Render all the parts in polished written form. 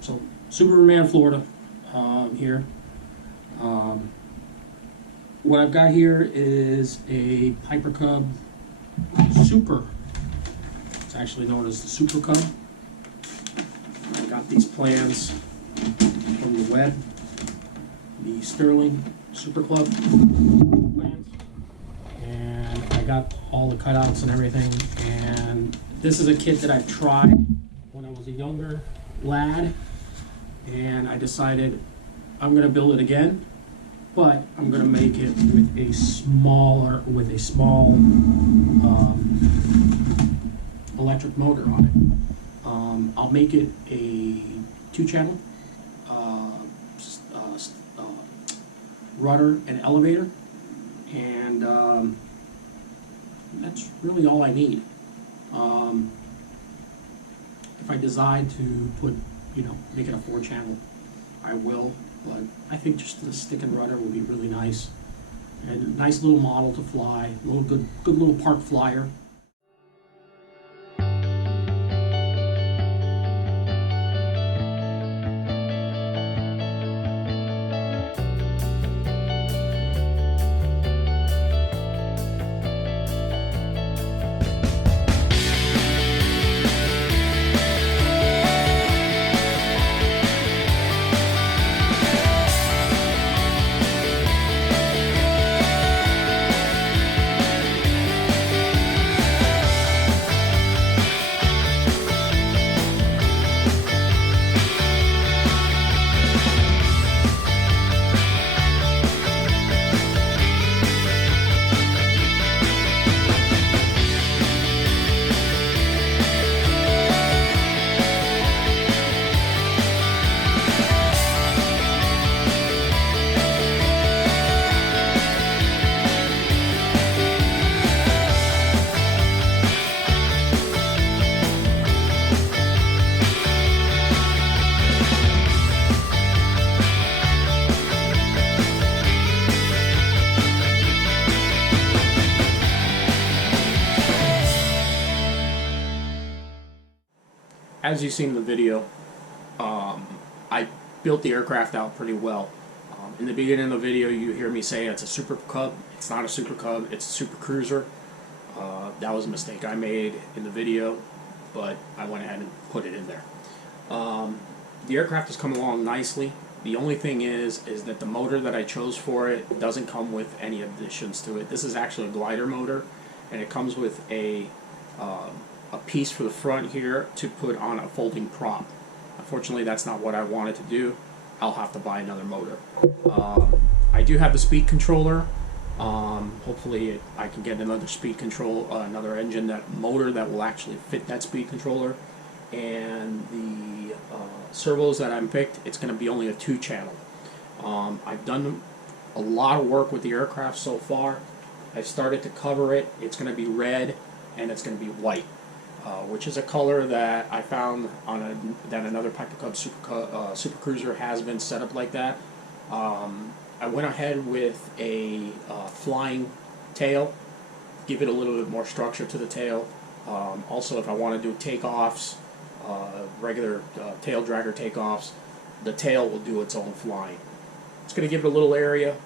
So Superman, Florida, here. What I've got here is a Piper Cub Super. It's actually known as the Super Cub. I got these plans from the web, the Sterling Super Club plans, and I got all the cutouts and everything. And this is a kit that I've tried when I was a younger lad, and I decided I'm going to build it again, but I'm going to make it with a small electric motor on it. I'll make it a 2-channel rudder and elevator, and that's really all I need. If I decide to put, make it a 4-channel, I will, but I think just the stick and rudder will be really nice. And a nice little model to fly, good little park flyer. As you've seen in the video, I built the aircraft out pretty well. In the beginning of the video, you hear me say it's a Super Cub. It's not a Super Cub, it's a Super Cruiser. That was a mistake I made in the video, but I went ahead and put it in there. The aircraft has come along nicely. The only thing is that the motor that I chose for it doesn't come with any additions to it. This is actually a glider motor, and it comes with a piece for the front here to put on a folding prop. Unfortunately, that's not what I wanted to do. I'll have to buy another motor. I do have the speed controller. Hopefully I can get another speed control, another engine, that motor that will actually fit that speed controller. And the servos that I'm picked, it's going to be only a 2-channel. I've done a lot of work with the aircraft so far. I started to cover it. It's going to be red and it's going to be white. Which is a color that I found on that another Piper Cub Super Cruiser has been set up like that. I went ahead with a flying tail, give it a little bit more structure to the tail. Also, if I want to do takeoffs, regular tail dragger takeoffs, the tail will do its own flying. It's going to give it a little area,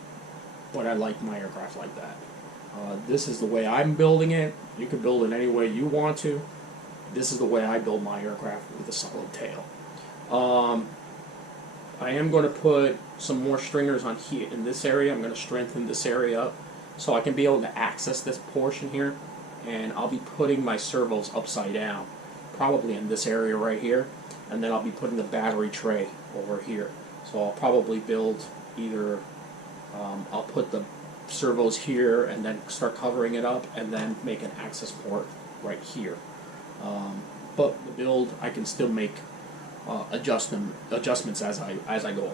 but I like my aircraft like that. This is the way I'm building it. You can build it any way you want to. This is the way I build my aircraft, with a solid tail. I am going to put some more stringers on here in this area. I'm going to strengthen this area up so I can be able to access this portion here. And I'll be putting my servos upside down, probably in this area right here. And then I'll be putting the battery tray over here. So I'll probably build either, I'll put the servos here and then start covering it up, and then make an access port right here. But the build, I can still make adjustments as I go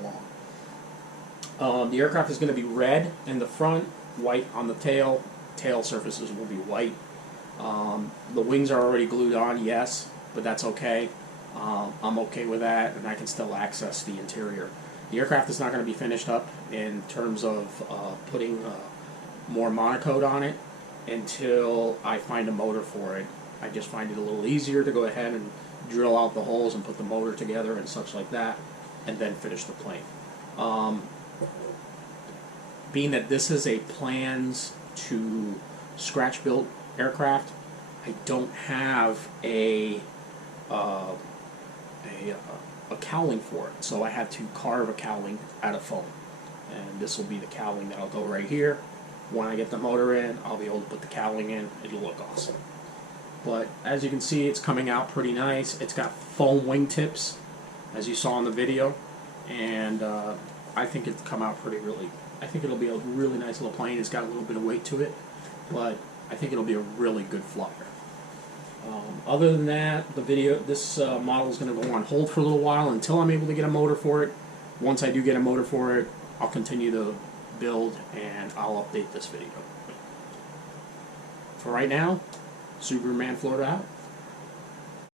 along. The aircraft is going to be red in the front, white on the tail. Tail surfaces will be white. The wings are already glued on, yes, but that's okay. I'm okay with that, and I can still access the interior. The aircraft is not going to be finished up in terms of putting more monocoat on it until I find a motor for it. I just find it a little easier to go ahead and drill out the holes and put the motor together and such like that, and then finish the plane. Being that this is a plans to scratch build aircraft, I don't have a cowling for it, so I had to carve a cowling out of foam, and this will be the cowling that'll go right here. When I get the motor in, I'll be able to put the cowling in. It'll look awesome. But as you can see, it's coming out pretty nice. It's got foam wingtips, as you saw in the video, and I think it's come out I think it'll be a really nice little plane. It's got a little bit of weight to it, but I think it'll be a really good flyer. Other than that, this model is going to go on hold for a little while until I'm able to get a motor for it. Once I do get a motor for it, I'll continue to build and I'll update this video. For right now, Subaru Man Florida out.